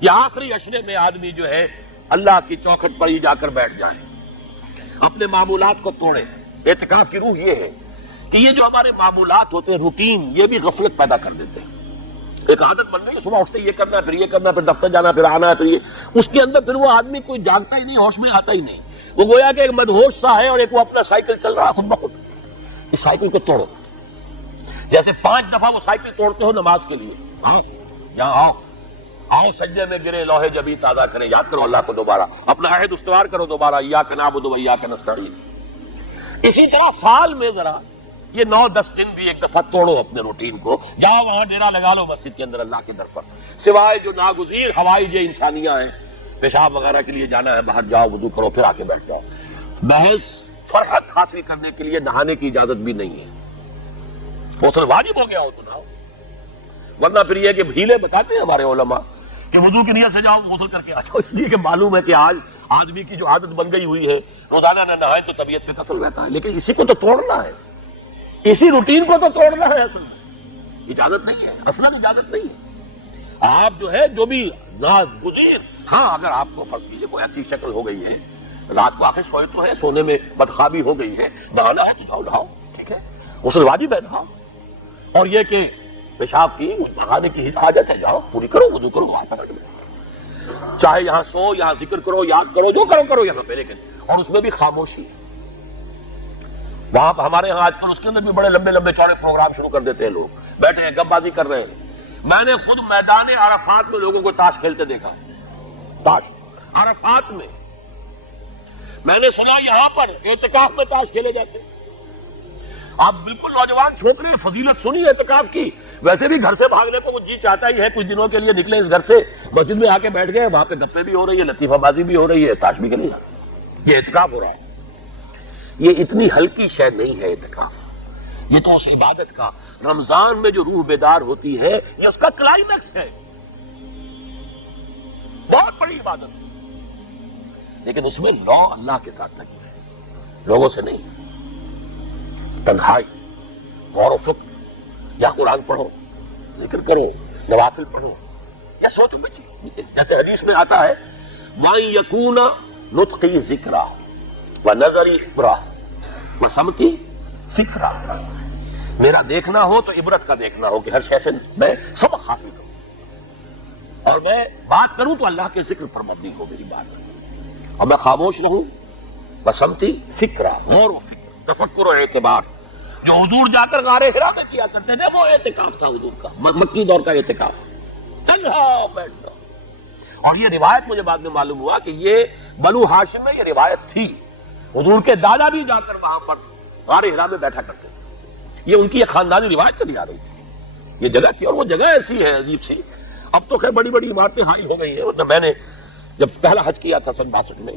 یہ آخری عشرے میں آدمی جو ہے اللہ کی چوکھٹ پر ہی جا کر بیٹھ جائے، اپنے معمولات کو توڑے۔ اعتکاف کی روح یہ ہے کہ یہ جو ہمارے معمولات ہوتے ہیں، روٹین، یہ بھی غفلت پیدا کر دیتے ہیں۔ ایک عادت بن گئی ہے، صبح اٹھتے یہ کرنا ہے، پھر یہ کرنا ہے، پھر دفتر جانا، پھر آنا ہے، پھر یہ، اس کے اندر پھر وہ آدمی کوئی جاگتا ہی نہیں، ہوش میں آتا ہی نہیں۔ وہ گویا کہ ایک مدہوش سا ہے اور ایک وہ اپنا سائیکل چل رہا خود بخود۔ اس سائیکل کو توڑو، جیسے 5 دفعہ وہ سائیکل توڑتے ہو نماز کے لیے۔ ہاں یہاں آؤ، آؤ سجدے میں گرے لوہے جبی تازہ کرے، یاد کرو اللہ کو دوبارہ، اپنا عہد استوار کرو دوبارہ، ایاک نعبد و ایاک نستعین۔ اسی طرح سال میں ذرا یہ 9-10 دن بھی ایک دفعہ توڑو اپنے روٹین کو، جاؤ وہاں ڈیرا لگا لو مسجد کے اندر اللہ کے در پر، سوائے جو ناگزیر ہوائج انسانیاں ہیں، پیشاب وغیرہ کے لیے جانا ہے باہر جاؤ، وضو کرو، پھر آ کے بیٹھ جاؤ۔ محض فرحت حاصل کرنے کے لیے نہانے کی اجازت بھی نہیں ہے، غسل واجب ہو گیا ہو تو نہاؤ، ورنہ پھر یہ کہ ہیلے بتاتے ہیں ہمارے علماء کہ وضو کی نیت سے جاؤ غسل کر کے آ جاؤ، اس لیے کہ معلوم ہے کہ آج آدمی کی جو عادت بن گئی ہوئی ہے روزانہ نہ نہائے تو طبیعت پہ اثر رہتا ہے، لیکن اسی کو تو توڑنا ہے، اسی روٹین کو تو توڑنا ہے۔ اصل میں اجازت نہیں ہے، اصلاً اجازت نہیں ہے۔ آپ جو ہے جو بھی ناگزیر، ہاں اگر آپ کو فرض کیجیے کوئی ایسی شکل ہو گئی ہے، رات کو آخر سوئے تو ہے، سونے میں بدخوابی ہو گئی ہے، بہانا ہے تو جاؤ نہاؤ، ٹھیک ہے، غسل واجب ہے نہاؤ، اور یہ کہ پیشاب کی بہانے کی حاجت ہے جاؤ پوری کرو، وضو کرو، وہاں پکڑ کے بیٹھو، چاہے یہاں سو، یہاں ذکر کرو، یاد کرو، جو کرو کرو یہاں پہ، لیکن اور اس میں بھی خاموشی۔ وہاں ہمارے یہاں آج کل اس کے اندر بھی بڑے لمبے لمبے چوڑے پروگرام شروع کر دیتے ہیں، لوگ بیٹھے ہیں گپ بازی کر رہے ہیں۔ میں نے خود میدان عرفات میں لوگوں کو تاش کھیلتے دیکھا، تاش عرفات میں نے سنا یہاں پر اعتکاف میں تاش کھیلے جاتے ہیں۔ آپ بالکل نوجوان چھوکرے فضیلت سنی اعتکاف کی، ویسے بھی گھر سے بھاگنے کو وہ جی چاہتا ہی ہے، کچھ دنوں کے لیے نکلے اس گھر سے، مسجد میں آ کے بیٹھ گئے، وہاں پہ گپے بھی ہو رہی ہے، لطیفہ بازی بھی ہو رہی ہے، تاش بھی کھیلی جا رہی ہے، یہ اعتکاف ہو رہا ہے۔ یہ اتنی ہلکی شے نہیں ہے اعتکاف، یہ تو اس عبادت کا، رمضان میں جو روح بیدار ہوتی ہے یہ اس کا کلائمیکس ہے، بہت بڑی عبادت ہے، لیکن اس میں لو اللہ کے ساتھ لگی ہے، لوگوں سے نہیں، تنہائی، غور و فکر، یا قرآن پڑھو، ذکر کرو، نوافل پڑھو، یا سوچو بچی، جیسے حدیث میں آتا ہے وَأَن يَكُونَ نُطْقِي ذِكْرًا وَنَظَرِي عِبْرَةً وَسَمْتِي فِكْرًا، میرا دیکھنا ہو تو عبرت کا دیکھنا ہو کہ ہر شے سے میں سبق حاصل کروں، اور میں بات کروں تو اللہ کے ذکر پر مبنی ہو میری بات، اور میں خاموش رہوں، وَسَمْتِي فِكْرًا، غور و فکر، تفکر و اعتبار، جو حضور جا کر غار حرا میں کیا کرتے تھے وہ اعتکاف تھا حضور کا، مکی دور کا اعتکاف، تنہا بیٹھنا۔ اور یہ روایت مجھے بعد میں معلوم ہوا کہ یہ بنو ہاشم میں یہ روایت تھی، حضور کے دادا بھی جا کر وہاں پر غار حرا میں بیٹھا کرتے تھے، یہ ان کی ایک خاندانی روایت چلی آ رہی تھی، یہ جگہ تھی، اور وہ جگہ ایسی ہے عجیب سی، اب تو خیر بڑی بڑی عمارتیں حائل ہو گئی ہیں، ورنہ میں نے جب پہلا حج کیا تھا 62 میں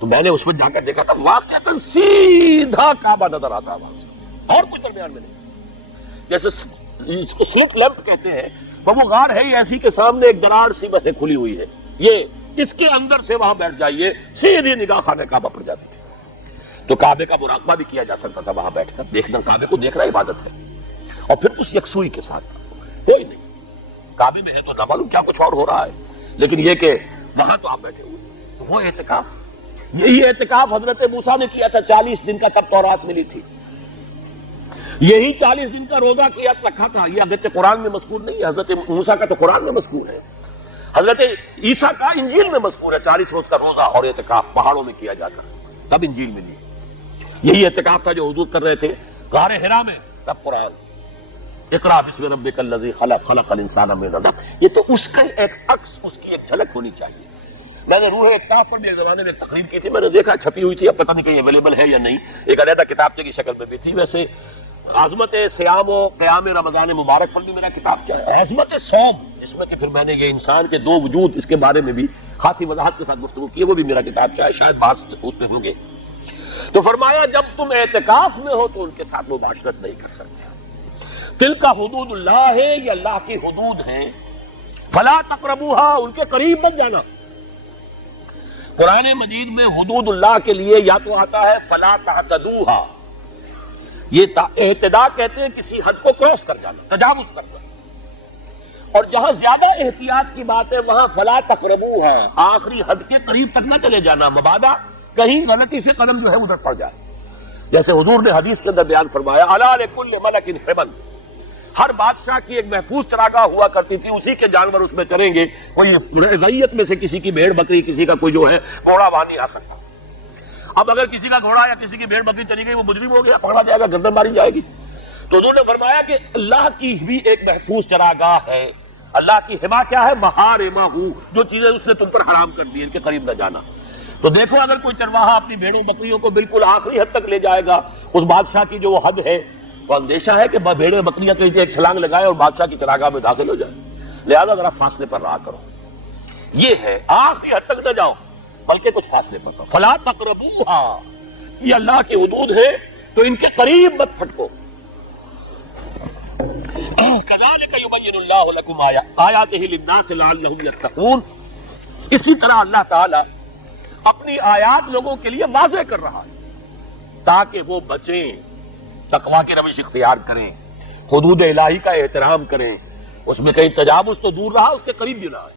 تو میں نے اس میں جا کر دیکھا تھا، واقعتاً سیدھا کعبہ نظر آتا وہاں سے، اور کچھ درمیان میں نہیں، جیسے اس کو سلٹ لیمپ کہتے ہیں، وہ غار ہے ہی ایسی کہ سامنے ایک دراڑ سی بس کھلی ہوئی ہے، یہ اس کے اندر سے وہاں بیٹھ جائیے سیدھی نگاہ خانہ کعبہ پڑ جاتی تھی، تو کعبے کا مراقبہ بھی کیا جا سکتا تھا وہاں بیٹھ کر، دیکھنا کعبے کو دیکھنا عبادت ہے، اور پھر اس یکسوئی کے ساتھ کوئی نہیں، کعبے میں ہے تو نہ معلوم کیا کچھ اور ہو رہا ہے، لیکن یہ کہ وہاں تو آپ بیٹھے ہوئے، تو وہ اعتکاف، یہی اعتکاف حضرت موسیٰ نے کیا تھا 40 دن کا، تب تورات ملی تھی، یہی 40 دن کا روزہ کیا رکھا تھا، یہ اگرچہ قرآن میں مذکور نہیں ہے، حضرت موسیٰ کا تو قرآن میں مذکور ہے، حضرت عیسیٰ کا انجیل میں مذکور ہے، 40 روز کا روزہ اور اعتکاف پہاڑوں میں کیا جاتا، تب انجیل ملی، یہی اعتکاف تھا جو حضور کر رہے تھے غار حرا میں، تب قرآن، اقرأ بسم ربک الذی خلق، خلق الانسان من علق، یہ تو اس کا ایک عکس، اس کی ایک جھلک ہونی چاہیے۔ میں نے روح اعتکاف پر بھی ایک زمانے میں تقریر کی تھی، میں نے دیکھا چھپی ہوئی تھی، اب پتہ نہیں کہیں اویلیبل ہے یا نہیں، ایک علیحدہ کتابچے کی شکل میں بھی تھی، ویسے عظمت سیام و قیام رمضان مبارک پر بھی میرا کتابچہ ہے، عظمت صوم، جس میں کہ پھر میں نے یہ انسان کے دو وجود اس کے بارے میں بھی خاصی وضاحت کے ساتھ گفتگو کی، وہ بھی میرا کتابچہ ہے، شاید بات اس میں ہوں گے۔ تو فرمایا جب تم اعتکاف میں ہو تو ان کے ساتھ مباشرت نہیں کر سکتے، تلک حدود اللہ ہے، یہ اللہ کی حدود ہیں، فلا تقربوها، ان کے قریب مت جانا۔ قرآن مجید میں حدود اللہ کے لیے یا تو آتا ہے فلا تعتدوها، یہ اعتدا کہتے ہیں کسی حد کو کراس کر جانا، تجاوز کرنا، اور جہاں زیادہ احتیاط کی بات ہے وہاں فلا تقربوها، آخری حد کے قریب تک نہ چلے جانا، مبادا کہیں غلطی سے قدم جو ہے ادھر پڑ جائے. جیسے حضور نے حدیث کے اندر بیان فرمایا الا لکل ملک حمل، ہر بادشاہ کی ایک محفوظ چراگاہ ہوا کرتی تھی، اسی کے جانور اس میں چریں گے، کوئی رعیت میں سے کسی کی بھیڑ بکری، کسی کا کوئی جو ہے گھوڑا وہاں نہیں آ سکتا. اب اگر کسی کا گھوڑا یا کسی کی بھیڑ بکری چلی گئی، وہ مجرم ہو گیا، پکڑا جائے گا، گردن ماری جائے گی. تو انہوں نے فرمایا کہ اللہ کی بھی ایک محفوظ چراگاہ ہے. اللہ کی حما کیا ہے؟ محارمہ، جو چیزیں اس نے تم پر حرام کر دی، ان کے قریب نہ جانا. تو دیکھو اگر کوئی چرواہا اپنی بھیڑوں بکریوں کو بالکل آخری حد تک لے جائے گا، اس بادشاہ کی جو وہ حد ہے، تو اندیشہ ہے کہ بھیڑیں بکریاں کہیں ایک چھلانگ لگائے اور بادشاہ کی چراگاہ میں داخل ہو جائے. لہذا ذرا فاصلے پر رہا کرو. یہ ہے آخری حد تک نہ جاؤ، بلکہ کچھ فاصلے پر رہو. فلا تقربوها، یہ اللہ کی حدود ہے تو ان کے قریب مت پھٹکو. كذلك يبين الله لكم آياته للناس لعلهم يتقون. اسی طرح اللہ تعالی اپنی آیات لوگوں کے لیے واضح کر رہا ہے تاکہ وہ بچیں، تقویٰ کی روش اختیار کریں، حدود الہی کا احترام کریں، اس میں کہیں تجاوز تو دور رہا، اس کے قریب بھی نہ آئے.